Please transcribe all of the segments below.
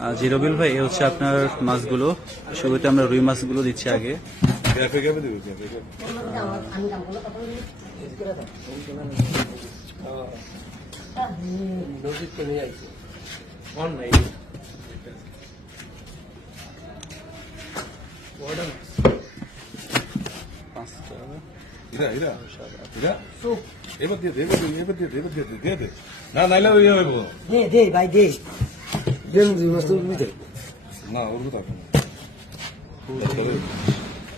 আহ, জি রবিল ভাই এ হচ্ছে আপনার মাছগুলো। শুরুতে আমরা রুই মাছগুলো দিচ্ছি আগে। দেবে ইরা ইরা ইরা। এবার দিয়ে দে এবার দিয়ে দে এবার দিয়ে দে দিয়ে দে না নাইলে ওই হইব। দে দে ভাই দে। দেন দুই মাস তো দিতে না ওর কথা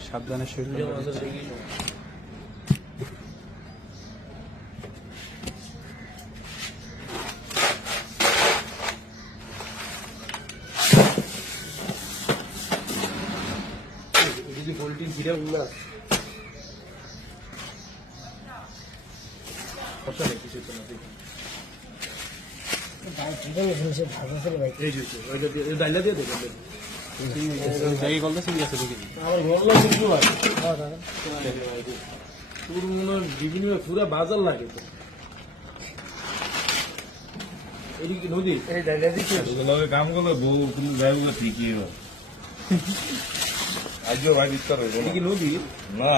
সাবধানে শরীর যদি পোল্ট্রি ঘিরে না বিভিন্ন পুরা বাজার তো নদী কাম ভাই বিস্তার হইব কি নদী না